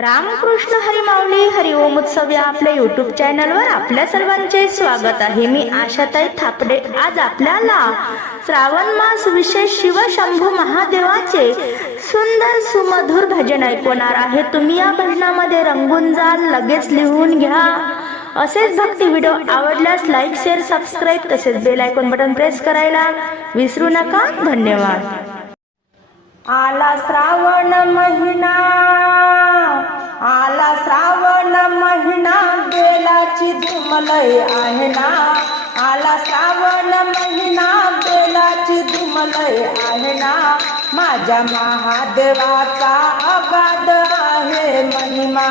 रामकृष्ण हरिमावली हरिओम उत्सव या आपल्या युट्यूब चॅनलवर आपल्या सर्वांचे स्वागत आहे. मी आशाताई थापडे. आज आपल्याला श्रावण मास विशेष शिवशंभू महादेवाचे सुंदर सुमधुर भजन ऐकवणार आहे. तुम्ही या भजनामध्ये रंगून जाल लगेच लिहून घ्या. असेच भक्ती व्हिडिओ आवडल्यास लाईक शेअर सबस्क्राईब तसेच बेल आयकॉन बटन प्रेस करायला विसरू नका. धन्यवाद. आला श्रावण बेलाची धुमलय आहे ना? आला श्रावण महिना बेलाची धुमलय आहे ना? माझ्या महादेवाचा अगाध आहे महिमा.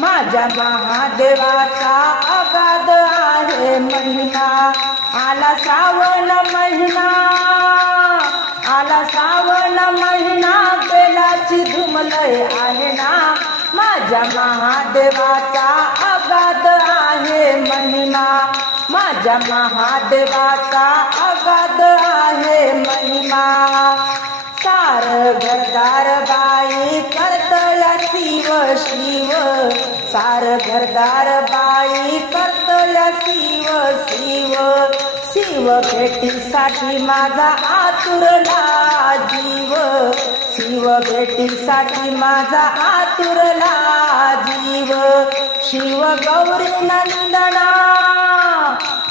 माझ्या महादेवाचा अगाध आहे महिना आला श्रावण महिना आला श्रावण महिना बेलाची धुमलय आहे ना? माझ्या महादेवाचा महिमा माझ्या महादेवाचा अगाध आहे महिमा. सार घरदार बाई करतया शिव शिव. सार घरदार बाई करतया शिव शिव. शिव भेटीसाठी माझा आतुरला जीव. शिव भेटीसाठी माझा आतुरला जीव. शिव गौरी नंदना.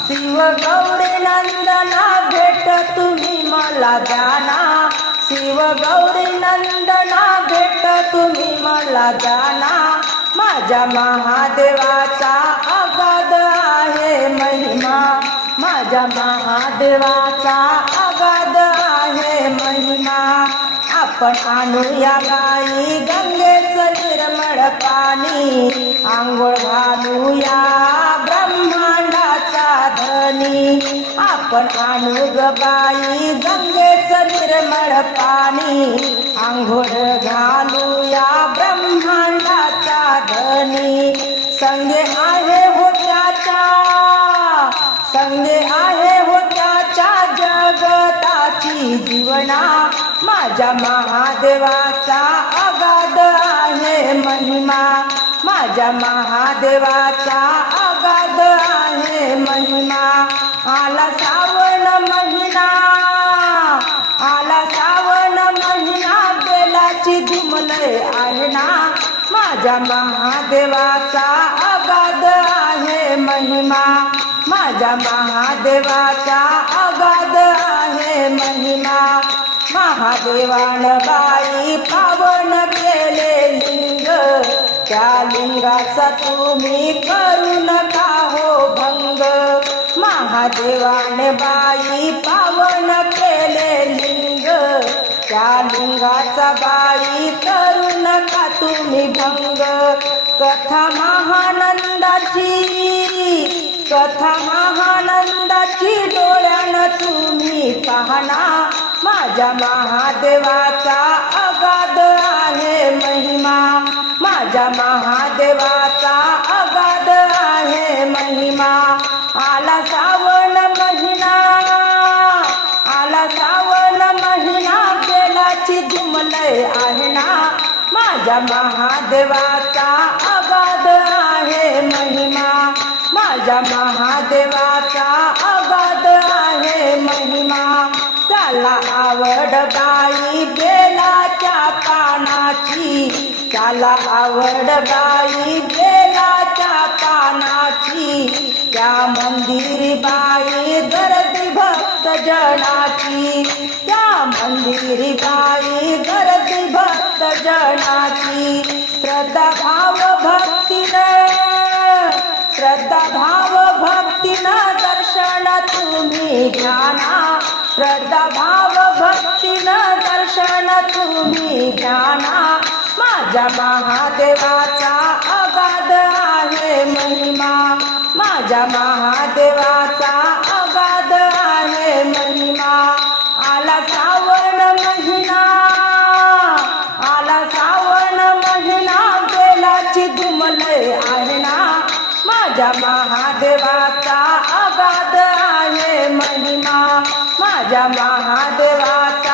शिव गौरी नंदना भेट तुम्ही मला जाना. शिव गौरी नंदना भेट तुम्ही मला जाना. माझ्या महादेवाचा अगाध आहे महिमा. माझ्या महादेवाचा अगाध आहे महिमा. आपण आणूया गाई गंगे निर्मळ पाणी आंघोळ घालूया ब्रह्मांडाचा धनी. आपण आणू ग बाई गंगेचं निर्मळ पाणी. आंघोळ घालूया ब्रह्मांडाचा धनी. संगे आहे हो त्याच्या संगे आहे हो त्याच्या जगताची जीवना. माझ्या महादेवाचा आहे महिमा माझ्या महादेवाचा आगाद आहे महिमा. आला सावन महिना आला सावन महिना बेलाची धुमलय आहे ना. माझ्या महादेवाचा आगाद आहे महिमा. माझ्या महादेवाचा आगाद आहे महिमा. महादेवान बाई पावन केले त्या लिंगाचा तुम्ही करू नका हो भंग. महादेवाने बाई पावन केले लिंग. त्या लिंगाचा बाई करू नका तुम्ही भंग. कथा महानंदाची कथा महानंदाची डोळ्यानं तुम्ही पाहना. माझ्या महादेवाचा अगाध राजा महादेवाचा अगाध आहे महिमा. आला श्रावण महिना. आला श्रावण महिना बेलाची धुमलय आहे ना. माझ्या महादेवाचा अगाध आहे महिमा. माझ्या महादेवाचा अगाध आहे महिमा. त्याला आवड त्याला आवड बाई बेलाच्या पानाची. त्या मंदिर बाई गर्दी भक्त जनाची. त्या मंदिर बाई गर्दी भक्त जनाची. श्रद्धा भाव भक्तीनं श्रद्धा भाव भक्तीनं दर्शन तुम्ही ज्ञाना श्रद्धा भाव भक्ती माझ्या महादेवाचा अगाध आहे महिमा. माझ्या महादेवाचा अगाध आहे महिमा. आला सावण महिना. आला सावण महिना. बेलाची धुमलय आहे ना. माझ्या महादेवाचा अगाध आहे महिमा. माझ्या महादेवाचा